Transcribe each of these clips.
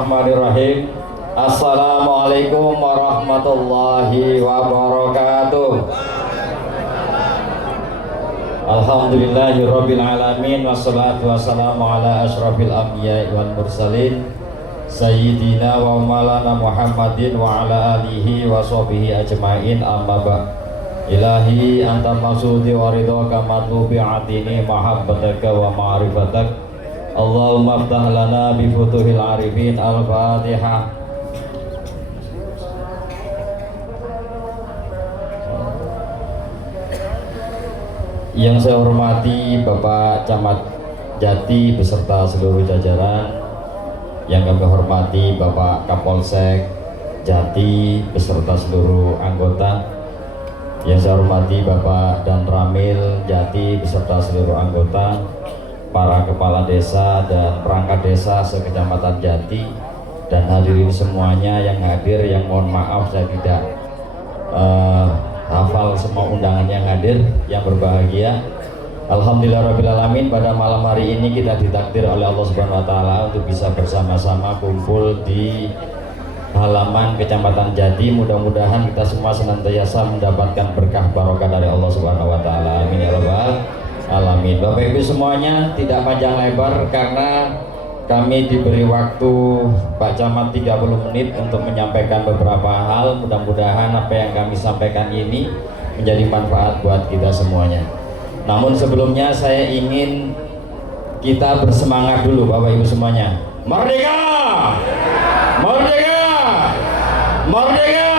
Bismillahirrahmanirrahim. Assalamualaikum warahmatullahi wabarakatuh. Alhamdulillahirabbil alamin wassalatu wassalamu ala asyrafil anbiya'i wal mursalin sayyidina wa maulana Muhammadin wa ala alihi wa sahbihi ajmain, amma ba'd. Ilahi anta maksudi wa ridhaka matlubi atini mahabbataka wa ma'rifatak. Allahumma aftah lana bi futuhil arifin. Al-Fatihah. Yang saya hormati Bapak Camat Jati beserta seluruh jajaran, yang kami hormati Bapak Kapolsek Jati beserta seluruh anggota, yang saya hormati Bapak Dan Ramil Jati beserta seluruh anggota, para kepala desa dan perangkat desa sekecamatan Jati, dan hadirin semuanya yang hadir, yang mohon maaf saya tidak hafal semua undangan yang hadir, yang berbahagia. Alhamdulillahirrahmanirrahim, pada malam hari ini kita ditakdir oleh Allah Subhanahu wa Ta'ala untuk bisa bersama-sama kumpul di halaman Kecamatan Jati. Mudah-mudahan kita semua senantiasa mendapatkan berkah barokah dari Allah Subhanahu wa Ta'ala. Amin ya rabbal alamin. Bapak Ibu semuanya, tidak panjang lebar karena kami diberi waktu Pak Camat 30 menit untuk menyampaikan beberapa hal. Mudah-mudahan apa yang kami sampaikan ini menjadi manfaat buat kita semuanya. Namun sebelumnya saya ingin kita bersemangat dulu Bapak Ibu semuanya. Merdeka! Merdeka! Merdeka!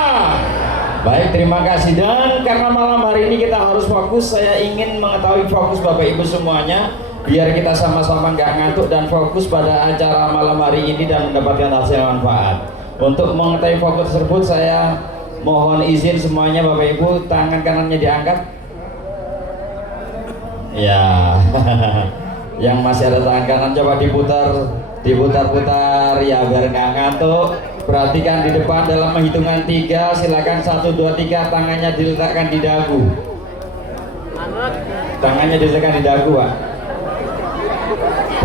Baik, terima kasih. Dan karena malam hari ini kita harus fokus, saya ingin mengetahui fokus Bapak Ibu semuanya, biar kita sama-sama nggak ngantuk dan fokus pada acara malam hari ini dan mendapatkan hasil manfaat. Untuk mengetahui fokus tersebut, saya mohon izin semuanya Bapak Ibu, tangan kanannya diangkat. Ya, yang masih ada tangan kanan coba diputar-putar ya biar nggak ngantuk. Perhatikan di depan dalam menghitungan 3, silakan 1, 2, 3 tangannya diletakkan di dagu. Tangannya diletakkan di dagu, Pak.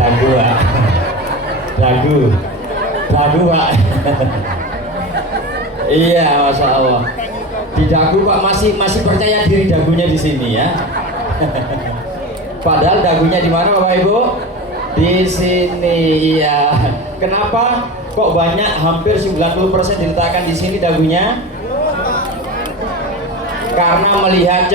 Dagu, Pak. Dagu, Pak. Iya, masya Allah. Di dagu, Pak, masih percaya diri dagunya di sini ya. Padahal dagunya di mana, Bapak Ibu? Di sini, iya. Kenapa kok banyak, hampir 90% diletakkan di sini dagunya? Karena melihat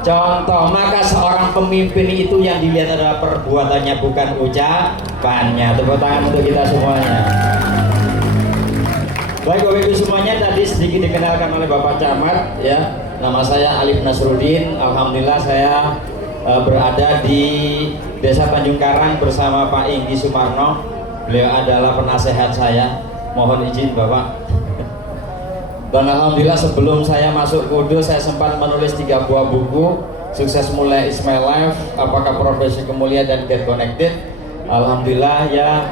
contoh. Maka seorang pemimpin itu yang dilihat adalah perbuatannya, bukan ucapannya. Tepuk tangan untuk kita semuanya. Baik Bapak Ibu semuanya, tadi sedikit dikenalkan oleh Bapak Camat ya. Nama saya Alif Nasruddin. Alhamdulillah saya berada di Desa Tanjung Karang bersama Pak Inggi Sumarno. Beliau adalah penasehat saya. Mohon izin Bapak. Dan alhamdulillah sebelum saya masuk Kudus, saya sempat menulis 3 buah buku. Sukses Mulai Is My Life, Apakah Profesi Kemuliaan, dan Get Connected. Alhamdulillah ya,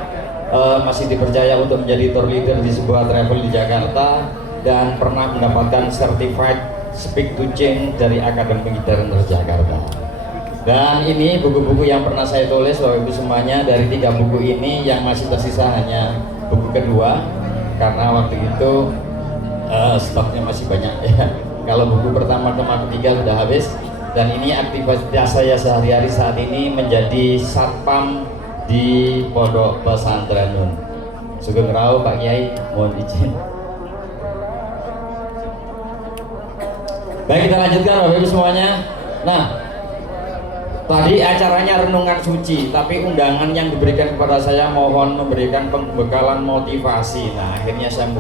masih dipercaya untuk menjadi tour leader di sebuah travel di Jakarta, dan pernah mendapatkan certified Speak to Change dari Akademi Trainer Jakarta. Dan ini buku-buku yang pernah saya tulis Bapak Ibu semuanya. Dari 3 buku ini yang masih tersisa hanya buku kedua, karena waktu itu stoknya masih banyak ya. Kalau buku pertama sama ketiga sudah habis. Dan ini aktivitas saya sehari-hari saat ini menjadi satpam di Pondok Pesantren Nun. Sugeng Rau Pak Kiai, mohon izin. Baik, kita lanjutkan Bapak Ibu semuanya. Nah, tadi acaranya renungan suci, tapi undangan yang diberikan kepada saya mohon memberikan pembekalan motivasi. Nah, akhirnya saya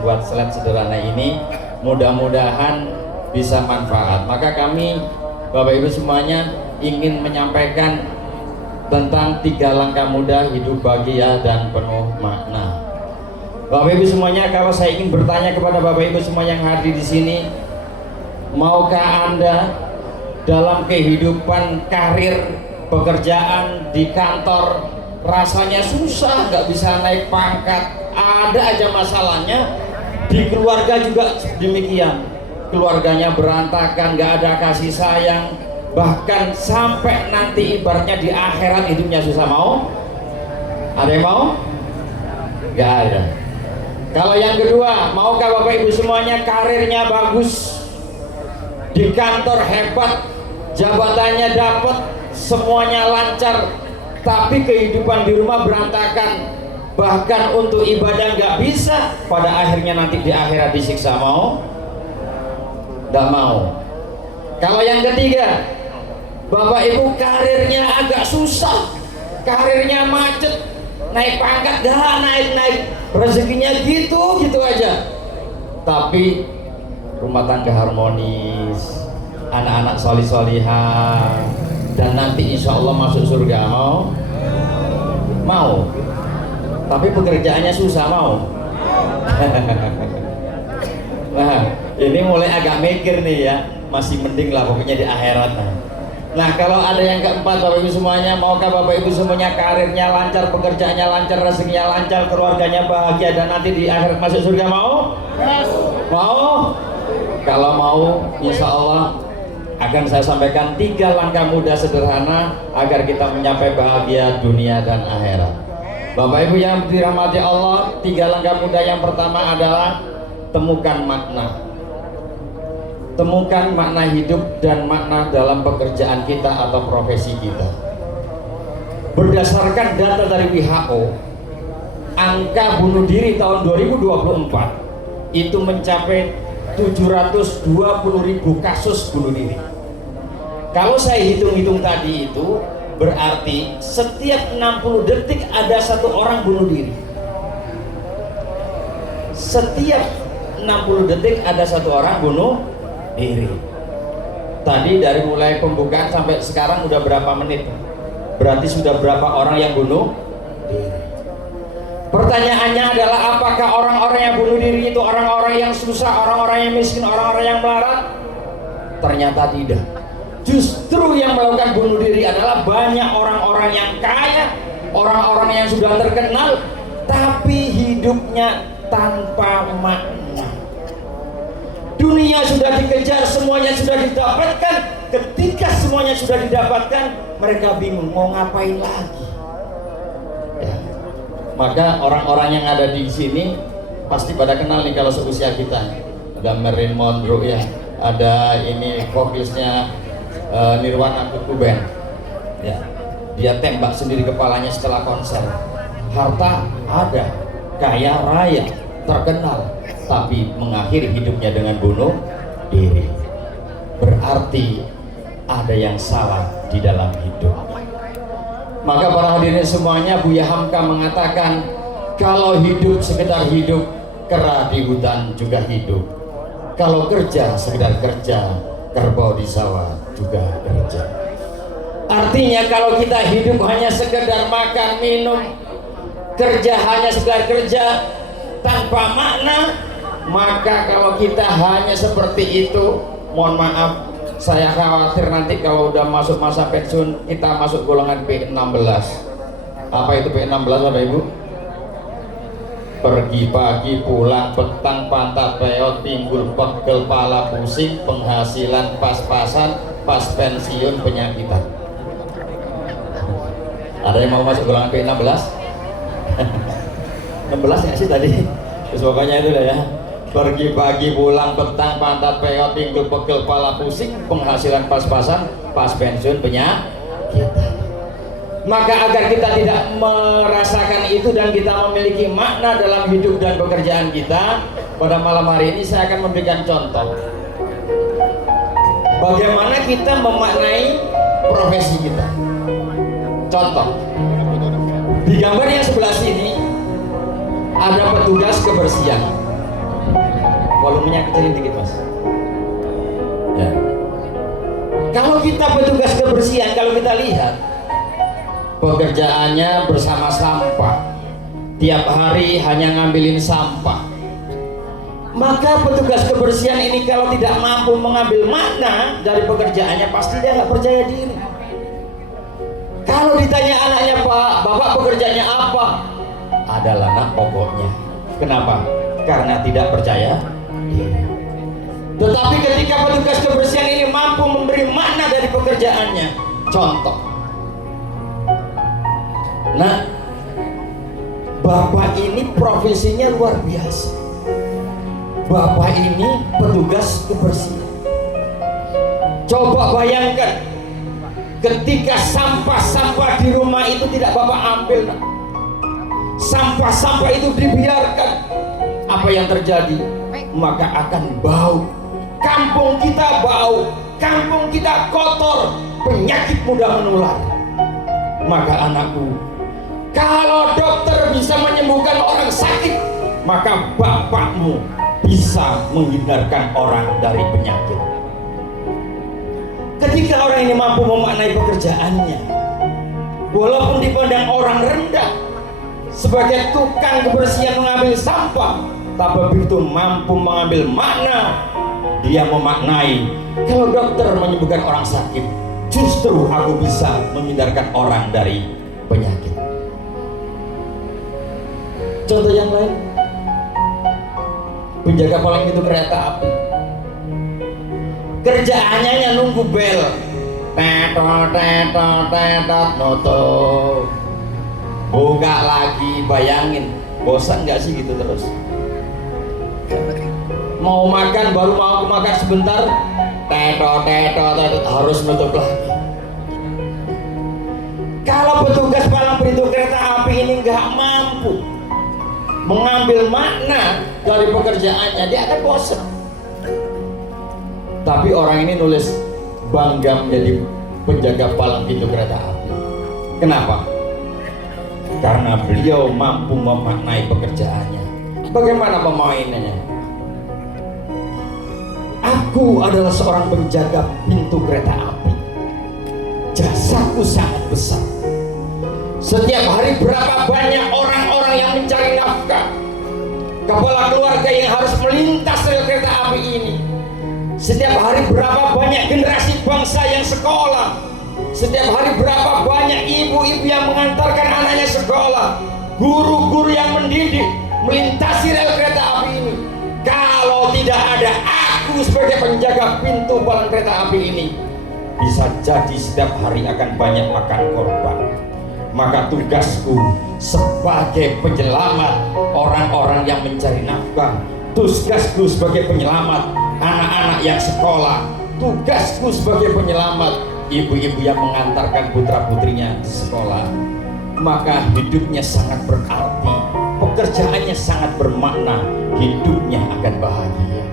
buat slide sederhana ini, mudah-mudahan bisa manfaat. Maka kami Bapak Ibu semuanya ingin menyampaikan tentang 3 langkah mudah hidup bahagia dan penuh makna. Bapak Ibu semuanya, kalau saya ingin bertanya kepada Bapak Ibu semua yang hadir di sini, maukah Anda dalam kehidupan karir pekerjaan di kantor rasanya susah, nggak bisa naik pangkat, ada aja masalahnya? Di keluarga juga demikian, keluarganya berantakan, nggak ada kasih sayang, bahkan sampai nanti ibaratnya di akhirat hidupnya susah. Mau? Ada yang mau? Nggak ada. Kalau yang kedua, maukah Bapak Ibu semuanya karirnya bagus, di kantor hebat, jabatannya dapat, semuanya lancar, tapi kehidupan di rumah berantakan, bahkan untuk ibadah nggak bisa, pada akhirnya nanti di akhirat disiksa? Mau? Nggak mau. Kalau yang ketiga, Bapak Ibu karirnya agak susah, karirnya macet, naik pangkat dah naik, rezekinya gitu aja, tapi rumah tangga harmonis, anak-anak solih-solihah, dan nanti insya Allah masuk surga. Mau? Tapi pekerjaannya susah. Mau? Nah, ini mulai agak mikir nih ya, masih mending lah pokoknya di akhirat. Nah, kalau ada yang keempat, Bapak Ibu semuanya, maukah Bapak Ibu semuanya karirnya lancar, pekerjaannya lancar, rezekinya lancar, keluarganya bahagia, dan nanti di akhirat masuk surga? Mau? Yes. Mau? Kalau mau, insya Allah akan saya sampaikan 3 langkah mudah sederhana agar kita mencapai bahagia dunia dan akhirat. Bapak Ibu yang dirahmati Allah, 3 langkah mudah. Yang pertama adalah temukan makna. Temukan makna hidup dan makna dalam pekerjaan kita atau profesi kita. Berdasarkan data dari WHO, angka bunuh diri tahun 2024 itu mencapai 720.000 kasus bunuh diri. Kalau saya hitung-hitung tadi, itu berarti setiap 60 detik ada 1 orang bunuh diri. Setiap 60 detik ada 1 orang bunuh diri. Tadi dari mulai pembukaan sampai sekarang udah berapa menit? Berarti sudah berapa orang yang bunuh diri? Pertanyaannya adalah, apakah orang-orang yang bunuh diri itu orang-orang yang susah, orang-orang yang miskin, orang-orang yang melarat? Ternyata tidak. Justru yang melakukan bunuh diri adalah banyak orang-orang yang kaya, orang-orang yang sudah terkenal, tapi hidupnya tanpa makna. Dunia sudah dikejar, semuanya sudah didapatkan. Ketika semuanya sudah didapatkan, mereka bingung mau ngapain lagi. Ya. Maka orang-orang yang ada di sini pasti pada kenal nih kalau seusia kita. Ada Marilyn Monroe ya, ada ini vokalisnya Nirwana Kukuben. Ya. Dia tembak sendiri kepalanya setelah konser. Harta ada, kaya raya, terkenal, tapi mengakhiri hidupnya dengan bunuh diri. Berarti ada yang salah di dalam hidup. Maka para hadirin semuanya, Buya Hamka mengatakan, kalau hidup sekedar hidup, kera di hutan juga hidup. Kalau kerja sekedar kerja, kerbau di sawah juga kerja. Artinya kalau kita hidup hanya sekedar makan, minum, kerja hanya sekedar kerja tanpa makna, maka kalau kita hanya seperti itu, mohon maaf, saya khawatir nanti kalau udah masuk masa pensiun kita masuk golongan P16. Apa itu P16 Bapak Ibu? Pergi pagi, pulang petang, pantat peot, timbul pegel, pala pusing, penghasilan pas-pasan, pas pensiun penyakitan. Ada yang mau masuk golongan P16? 16 ya sih tadi. Terus pokoknya itu lah ya. Pergi pagi, pulang petang, pantat peot, timbul pegel, pala pusing, penghasilan pas-pasan, pas pensiun penyakitan. Maka agar kita tidak merasakan itu dan kita memiliki makna dalam hidup dan pekerjaan kita, pada malam hari ini saya akan memberikan contoh bagaimana kita memaknai profesi kita. Contoh, di gambar yang sebelah sini ada petugas kebersihan. Volumenya kecilin dikit mas ya. Kalau kita petugas kebersihan, kalau kita lihat pekerjaannya bersama sampah, tiap hari hanya ngambilin sampah, maka petugas kebersihan ini kalau tidak mampu mengambil makna dari pekerjaannya, pasti dia nggak percaya diri. Kalau ditanya anaknya, Pak, Bapak pekerjaannya apa? Adalah anak pokoknya. Kenapa? Karena tidak percaya diri. Tetapi ketika petugas kebersihan ini mampu memberi makna dari pekerjaannya, contoh, nah, Bapak ini profesinya luar biasa. Bapak ini petugas kebersihan. Coba bayangkan, ketika sampah-sampah di rumah itu tidak Bapak ambil, sampah-sampah itu dibiarkan, apa yang terjadi? Maka akan bau. Kampung kita bau, kampung kita kotor, penyakit mudah menular. Maka anakku, kalau dokter bisa menyembuhkan orang sakit, maka bapakmu bisa menghindarkan orang dari penyakit. Ketika orang ini mampu memaknai pekerjaannya, walaupun dipandang orang rendah sebagai tukang kebersihan mengambil sampah, tapi begitu mampu mengambil makna, dia memaknai, kalau dokter menyembuhkan orang sakit, justru aku bisa menghindarkan orang dari penyakit. Contoh yang lain, penjaga palang pintu kereta api, kerjaannya hanya nunggu bel, tetot tetot tetot, nutup, buka lagi. Bayangin, bosan nggak sih gitu terus? Mau makan, baru mau makan sebentar, tetot tetot tetot, harus nutup lagi. Kalau petugas palang pintu kereta api ini nggak mampu mengambil makna dari pekerjaannya, dia akan bosan. Tapi orang ini nulis bangga menjadi penjaga palang pintu kereta api. Kenapa? Karena beliau mampu memaknai pekerjaannya. Bagaimana memainnya? Aku adalah seorang penjaga pintu kereta api. Jasaku sangat besar. Setiap hari berapa banyak orang-orang yang mencari nafkah, kepala keluarga yang harus melintas rel kereta api ini. Setiap hari berapa banyak generasi bangsa yang sekolah. Setiap hari berapa banyak ibu-ibu yang mengantarkan anaknya sekolah, guru-guru yang mendidik melintasi rel kereta api ini. Kalau tidak ada aku sebagai penjaga pintu palang kereta api ini, bisa jadi setiap hari akan banyak makan korban. Maka tugasku sebagai penyelamat orang-orang yang mencari nafkah, tugasku sebagai penyelamat anak-anak yang sekolah, tugasku sebagai penyelamat ibu-ibu yang mengantarkan putra-putrinya di sekolah, maka hidupnya sangat berarti, pekerjaannya sangat bermakna, hidupnya akan bahagia.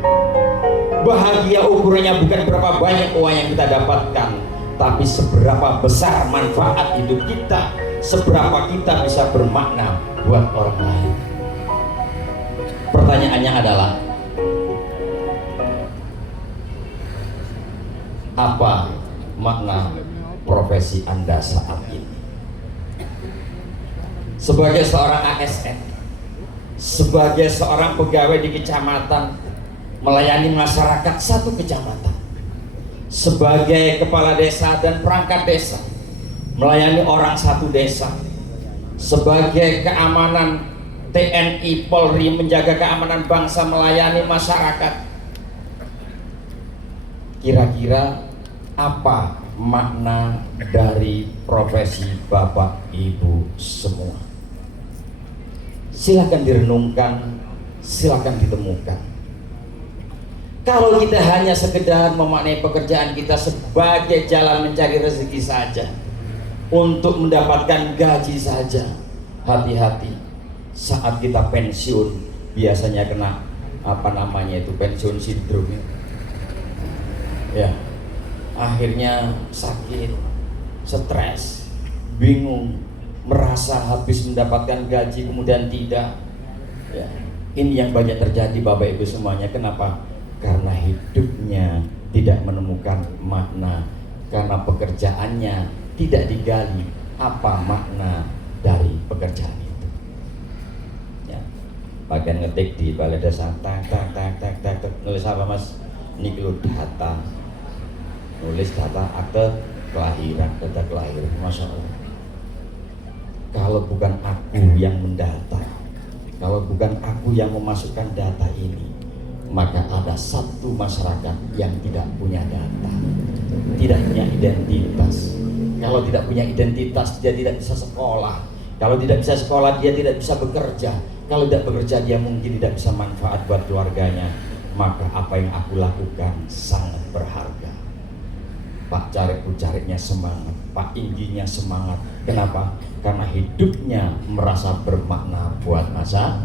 Bahagia ukurannya bukan berapa banyak uang yang kita dapatkan, tapi seberapa besar manfaat hidup kita, seberapa kita bisa bermakna buat orang lain. Pertanyaannya adalah, apa makna profesi Anda saat ini? Sebagai seorang ASN, sebagai seorang pegawai di kecamatan, melayani masyarakat satu kecamatan, sebagai kepala desa dan perangkat desa, melayani orang satu desa, sebagai keamanan TNI Polri, menjaga keamanan bangsa, melayani masyarakat. Kira-kira apa makna dari profesi Bapak Ibu semua? Silakan direnungkan, silakan ditemukan. Kalau kita hanya sekedar memaknai pekerjaan kita sebagai jalan mencari rezeki saja, untuk mendapatkan gaji saja, hati-hati. Saat kita pensiun, biasanya kena pensiun sindrom ya. Akhirnya sakit, stres, bingung, merasa habis mendapatkan gaji kemudian tidak ya. Ini yang banyak terjadi Bapak Ibu semuanya. Kenapa? Karena hidupnya tidak menemukan makna, karena pekerjaannya tidak digali apa makna dari pekerjaan itu ya. Bagian ngetik di balai desa, tak nulis apa Mas? Ini kilo data, nulis data akte kelahiran, data kelahiran. Masya Allah, kalau bukan aku yang mendata, kalau bukan aku yang memasukkan data ini, maka ada satu masyarakat yang tidak punya data, tidak punya identitas. Kalau tidak punya identitas, dia tidak bisa sekolah, Kalau tidak bisa sekolah, dia tidak bisa bekerja. Kalau tidak bekerja, dia mungkin tidak bisa manfaat buat keluarganya. Maka apa yang aku lakukan sangat berharga. Pak Carik-Cariknya semangat, Pak Ingginya semangat. Kenapa? Karena hidupnya merasa bermakna buat masa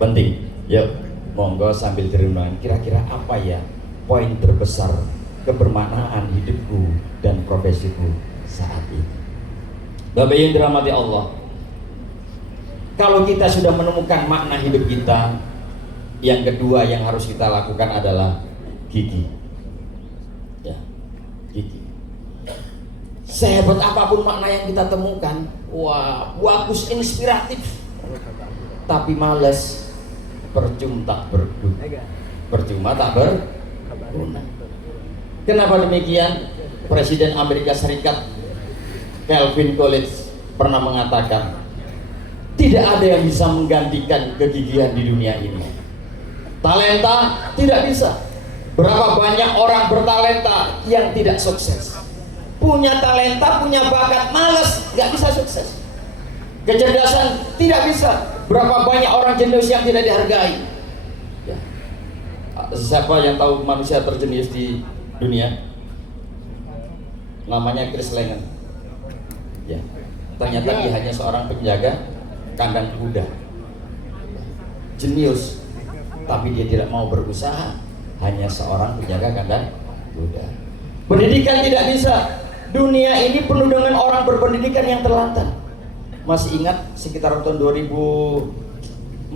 penting. Yuk, monggo sambil direnungkan, kira-kira apa ya poin terbesar kebermaknaan hidupku dan profesiku saat ini. Bapak yang dirahmati Allah, kalau kita sudah menemukan makna hidup kita, yang kedua yang harus kita lakukan adalah gigi. Ya, gigi. Sehebat apapun makna yang kita temukan, wah, bagus, inspiratif, tapi males, percuma tak berguna. Kenapa demikian? Presiden Amerika Serikat Calvin Coolidge pernah mengatakan, tidak ada yang bisa menggantikan kegigihan di dunia ini. Talenta tidak bisa. Berapa banyak orang bertalenta yang tidak sukses? Punya talenta, punya bakat, males, nggak bisa sukses. Kecerdasan tidak bisa. Berapa banyak orang jenius yang tidak dihargai? Ya. Siapa yang tahu manusia terjenius di dunia? Namanya Chris Langen. Ya. Ternyata dia hanya seorang penjaga kandang kuda. Jenius, tapi dia tidak mau berusaha. Hanya seorang penjaga kandang kuda. Pendidikan tidak bisa. Dunia ini penuh dengan orang berpendidikan yang terlantar. Masih ingat sekitar tahun 2014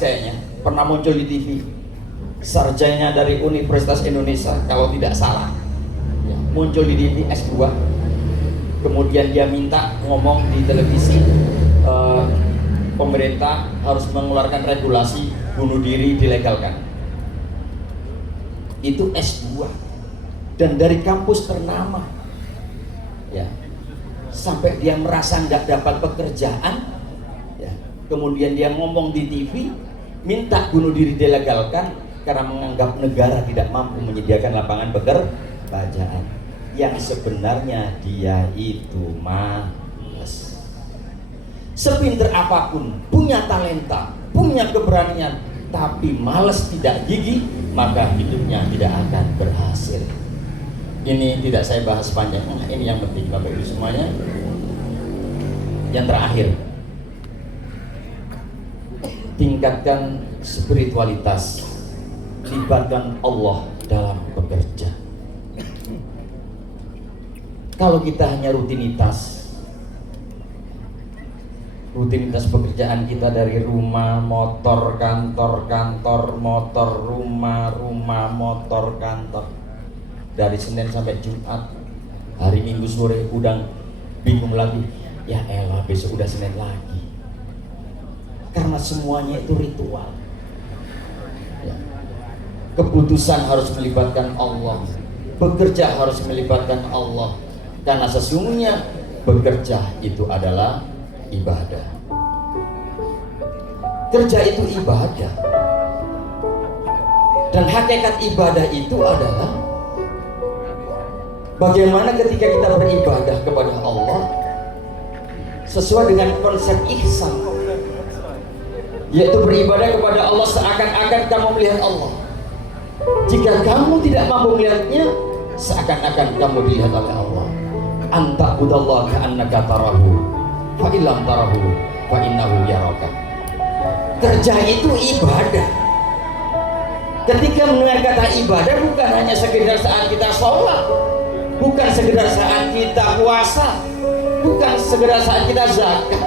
kayaknya pernah muncul di TV sarjana dari Universitas Indonesia kalau tidak salah ya, muncul di TV S2, kemudian dia minta ngomong di televisi, pemerintah harus mengeluarkan regulasi bunuh diri dilegalkan. Itu S2 dan dari kampus ternama ya, sampai dia merasa nggak dapat pekerjaan ya. Kemudian dia ngomong di TV minta bunuh diri dilegalkan karena menganggap negara tidak mampu menyediakan lapangan pekerjaan. Yang sebenarnya dia itu malas. Sepinter apapun, punya talenta, punya keberanian, tapi malas tidak gigih, maka hidupnya tidak akan berhasil. Ini tidak saya bahas panjang, ini yang penting Bapak Ibu semuanya. Yang terakhir, tingkatkan spiritualitas, libatkan Allah dalam bekerja. Kalau kita hanya rutinitas pekerjaan kita dari rumah, motor, kantor, motor, rumah, motor, kantor, dari Senin sampai Jumat, hari Minggu sore udah bingung lagi, ya elah besok udah Senin lagi. Karena semuanya itu ritual ya. Keputusan harus melibatkan Allah, bekerja harus melibatkan Allah, karena sesungguhnya bekerja itu adalah ibadah. Kerja itu ibadah, dan hakikat ibadah itu adalah bagaimana ketika kita beribadah kepada Allah sesuai dengan konsep ihsan, yaitu beribadah kepada Allah seakan-akan kamu melihat Allah. Jika kamu tidak mampu melihatnya, seakan-akan kamu dilihat oleh Allah. Anta budallah ka'annaka tarahu, fa illam tarahu fa innahu yaraka. Kerja itu ibadah. Ketika mendengar kata ibadah, bukan hanya sekedar saat kita sholat, bukan sekedar saat kita puasa, bukan sekedar saat kita zakat.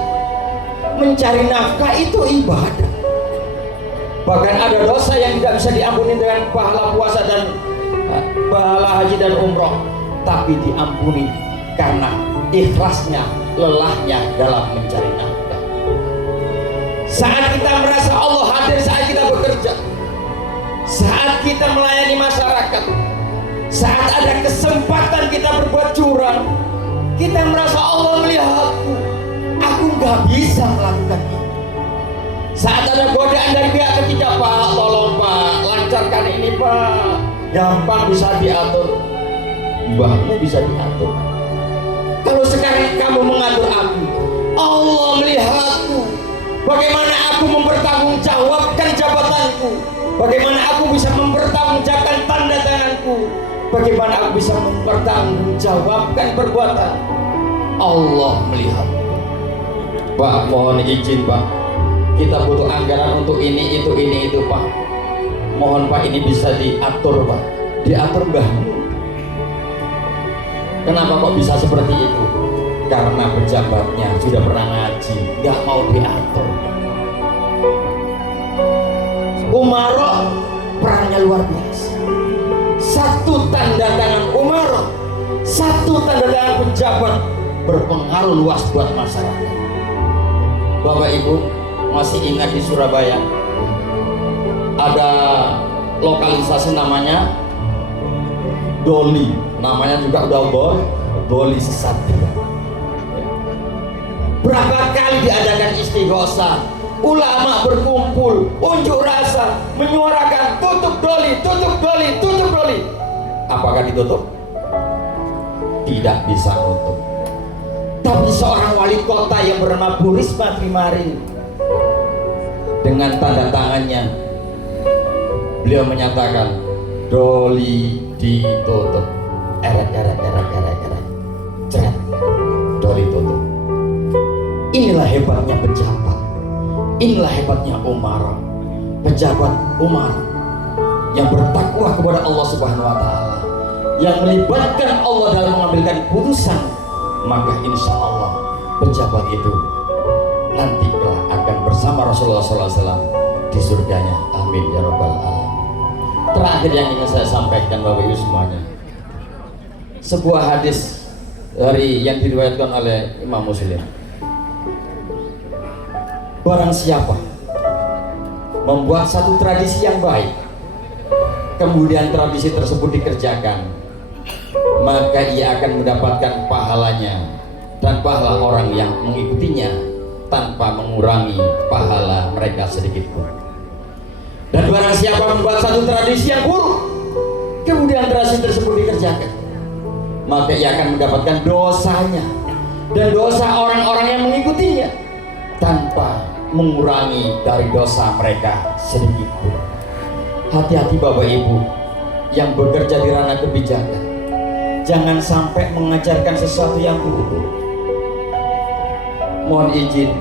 Mencari nafkah itu ibadah. Bahkan ada dosa yang tidak bisa diampuni dengan pahala puasa dan pahala haji dan umroh, tapi diampuni karena ikhlasnya, lelahnya dalam mencari nafkah. Saat kita merasa Allah hadir saat kita bekerja, saat kita melayani masyarakat, saat ada kesempatan kita berbuat curang, kita merasa Allah melihatku, aku nggak bisa melakukan itu. Saat ada godaan dari pihak ketiga, Pak, tolong Pak, lancarkan ini Pak, gampang bisa diatur, mbahmu bisa diatur. Kalau sekarang kamu mengatur aku, Allah melihatku. Bagaimana aku mempertanggungjawabkan jabatanku? Bagaimana aku bisa mempertanggungjawabkan tanda tanganku? Bagaimana aku bisa mempertanggungjawabkan perbuatan? Allah melihat. Pak, mohon izin Pak, kita butuh anggaran untuk ini, itu Pak. Mohon Pak, ini bisa diatur Pak. Diatur mbahmu. Kenapa kok bisa seperti itu? Karena pejabatnya sudah pernah ngaji, nggak mau diatur. Umarok perannya luar biasa. Satu tanda tangan Umarok, satu tanda tangan pejabat berpengaruh luas buat masyarakat. Bapak Ibu masih ingat di Surabaya ada lokalisasi namanya Doli, namanya juga udah Doli sesat. Berapa kali diadakan istighosah, ulama berkumpul, unjuk rasa, menyuarakan tutup Doli, tutup Doli, tutup Doli. Apakah ditutup? Tidak bisa tutup. Tapi seorang wali kota yang bernama Bu Risma Trimari, dengan tanda tangannya, beliau menyatakan Doli ditutup. Eret. Doli tutup. Inilah hebatnya pejabat. Inilah hebatnya Umar. Pejabat Umar yang bertakwa kepada Allah Subhanahu wa taala, yang melibatkan Allah dalam mengambilkan putusan, maka insya Allah pejabat itu nanti akan bersama Rasulullah SAW di surganya. Amin ya rabbal alamin. Terakhir yang ingin saya sampaikan Bapak Ibu semuanya, sebuah hadis yang diriwayatkan oleh Imam Muslim. Barang siapa membuat satu tradisi yang baik, kemudian tradisi tersebut dikerjakan, maka ia akan mendapatkan pahalanya dan pahala orang yang mengikutinya tanpa mengurangi pahala mereka sedikit pun. Dan barang siapa membuat satu tradisi yang buruk, kemudian tradisi tersebut dikerjakan, maka ia akan mendapatkan dosanya dan dosa orang-orang yang mengikutinya tanpa mengurangi dari dosa mereka sedikit pun. Hati-hati Bapak Ibu yang bekerja di ranah kebijakan, jangan sampai mengajarkan sesuatu yang buruk. Mohon izin,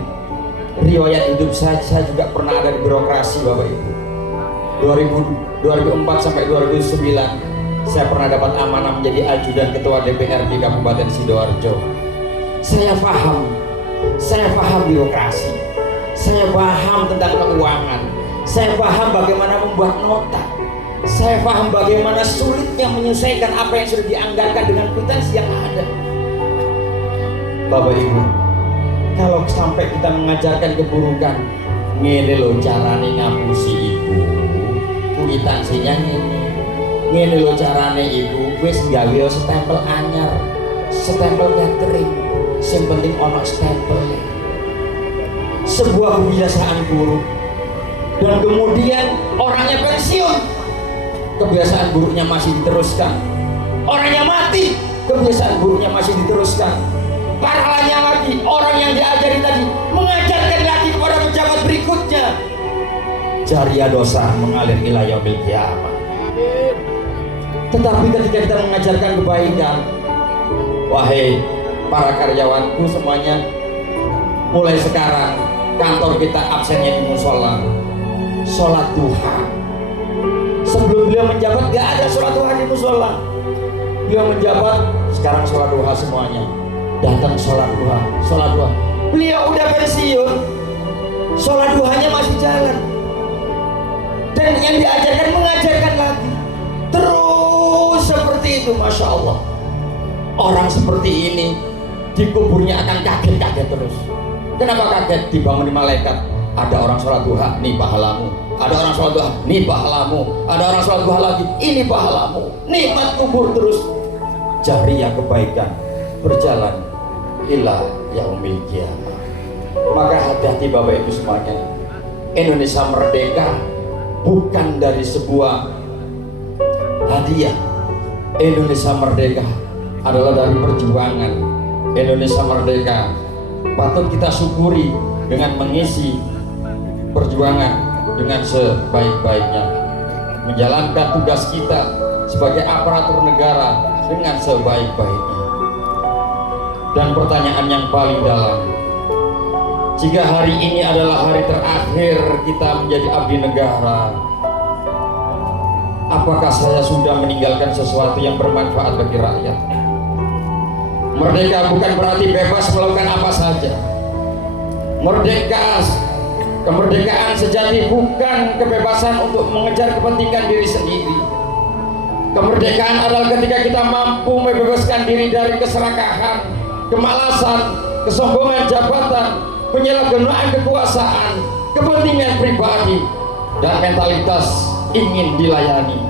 riwayat hidup saya juga pernah ada di birokrasi Bapak Ibu. 2004 sampai 2009 saya pernah dapat amanah menjadi ajudan ketua DPR di Kabupaten Sidoarjo. Saya paham birokrasi, saya paham tentang keuangan, saya paham bagaimana membuat nota, saya paham bagaimana sulitnya menyelesaikan apa yang sudah dianggarkan dengan kwitansi yang ada. Bapak Ibu, kalau sampai kita mengajarkan keburukan, ngene lho carane ngapusi ibu, kwitansinya ngene lho carane ibu, wis gawe stempel anyar, stempel catering, sing penting ono stempel. Sebuah kebiasaan buruk, dan kemudian orangnya pensiun, kebiasaan buruknya masih diteruskan. Orangnya mati, kebiasaan buruknya masih diteruskan. Parahnya lagi, orang yang diajari tadi mengajarkan lagi kepada pejabat berikutnya. Jariah dosa mengalir ila yaumil qiyamah. Tetapi ketika kita mengajarkan kebaikan, wahai para karyawanku semuanya, mulai sekarang kantor kita absennya di musola, sholat duha. Sebelum beliau menjabat gak ada sholat duha di musola. Beliau menjabat, sekarang sholat duha semuanya. Datang sholat duha. Beliau udah pensiun, sholat duhanya masih jalan. Dan yang diajarkan mengajarkan lagi. Terus seperti itu, Masya Allah. Orang seperti ini di kuburnya akan kaget-kaget terus. Kenapa kaget? Dibangun di malaikat, ada orang sholat duha, nih pahalamu. Ada orang sholat duha, nih pahalamu. Ada orang sholat duha lagi, ini pahalamu. Nikmat kubur terus. Jariah kebaikan berjalan ila yaumil qiyamah. Maka hati-hati Bapak Ibu semuanya. Indonesia merdeka bukan dari sebuah hadiah. Indonesia merdeka adalah dari perjuangan, Indonesia merdeka, patut kita syukuri dengan mengisi perjuangan dengan sebaik-baiknya, menjalankan tugas kita sebagai aparatur negara dengan sebaik-baiknya. Dan pertanyaan yang paling dalam, jika hari ini adalah hari terakhir kita menjadi abdi negara, apakah saya sudah meninggalkan sesuatu yang bermanfaat bagi rakyat? Merdeka bukan berarti bebas melakukan apa saja. Kemerdekaan sejati bukan kebebasan untuk mengejar kepentingan diri sendiri. Kemerdekaan adalah ketika kita mampu membebaskan diri dari keserakahan, kemalasan, kesombongan jabatan, penyalahgunaan kekuasaan, kepentingan pribadi, dan mentalitas ingin dilayani.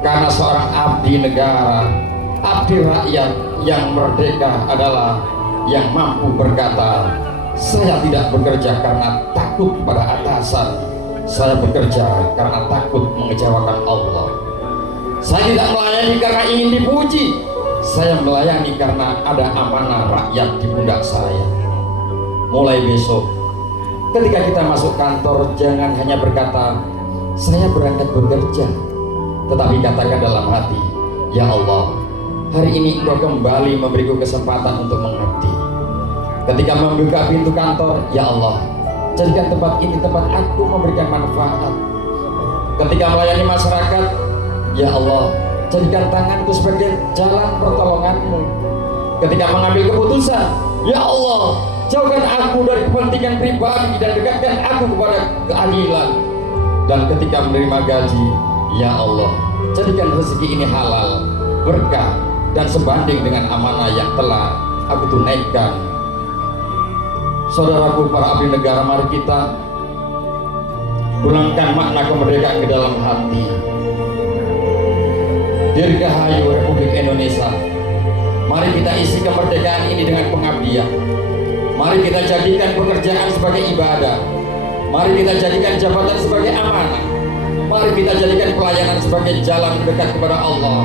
Karena seorang abdi negara, abdi rakyat yang merdeka adalah yang mampu berkata, saya tidak bekerja karena takut pada atasan, saya bekerja karena takut mengecewakan Allah. Saya tidak melayani karena ingin dipuji, saya melayani karena ada amanah rakyat di pundak saya. Mulai besok, ketika kita masuk kantor, jangan hanya berkata, saya berangkat bekerja, tetapi katakan dalam hati, ya Allah, hari ini Engkau kembali memberiku kesempatan untuk mengabdi. Ketika membuka pintu kantor, ya Allah, jadikan tempat ini tempat aku memberikan manfaat. Ketika melayani masyarakat, ya Allah, jadikan tanganku sebagai jalan pertolongan-Mu. Ketika mengambil keputusan, ya Allah, jauhkan aku dari kepentingan pribadi dan dekatkan aku kepada keadilan. Dan ketika menerima gaji, ya Allah, jadikan rezeki ini halal, berkah, dan sebanding dengan amanah yang telah aku tunaikan. Saudaraku para abdi negara, mari kita pulangkan makna kemerdekaan ke dalam hati. Dirgahayu Republik Indonesia. Mari kita isi kemerdekaan ini dengan pengabdian. Mari kita jadikan pekerjaan sebagai ibadah. Mari kita jadikan jabatan sebagai amanah. Mari kita jadikan pelayanan sebagai jalan dekat kepada Allah.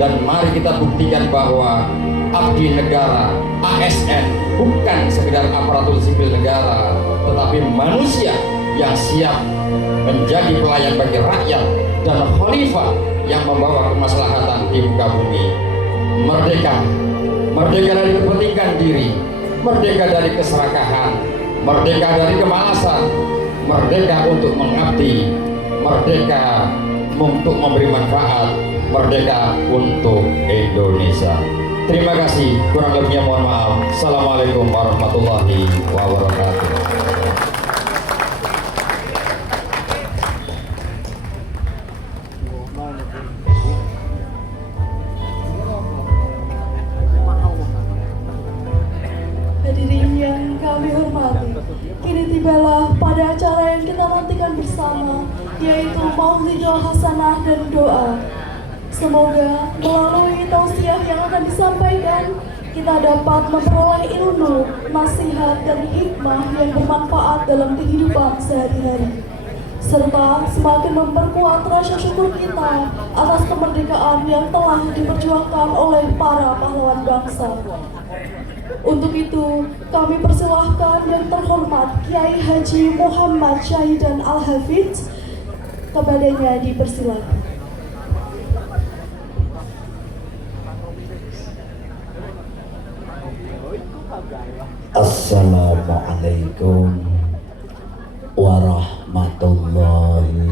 Dan mari kita buktikan bahwa abdi negara, ASN, bukan sekedar aparatur sipil negara, tetapi manusia yang siap menjadi pelayan bagi rakyat dan khalifah yang membawa kemaslahatan di muka bumi. Merdeka, merdeka dari kepentingan diri, merdeka dari keserakahan, merdeka dari kemalasan, merdeka untuk mengabdi, merdeka untuk memberi manfaat, merdeka untuk Indonesia. Terima kasih, kurang lebihnya mohon maaf. Assalamualaikum warahmatullahi wabarakatuh. Hadirin yang kami hormati, kini tibalah pada acara yang kita nantikan bersama, yaitu Maulidul Hasanah dan doa. Semoga melalui tausiah yang akan disampaikan, kita dapat memperoleh ilmu, nasihat, dan hikmah yang bermanfaat dalam kehidupan sehari-hari, serta semakin memperkuat rasa syukur kita atas kemerdekaan yang telah diperjuangkan oleh para pahlawan bangsa. Untuk itu, kami persilahkan yang terhormat Kiai Haji Muhammad Syahidan Al-Hafidz, kepadanya dipersilahkan. Assalamualaikum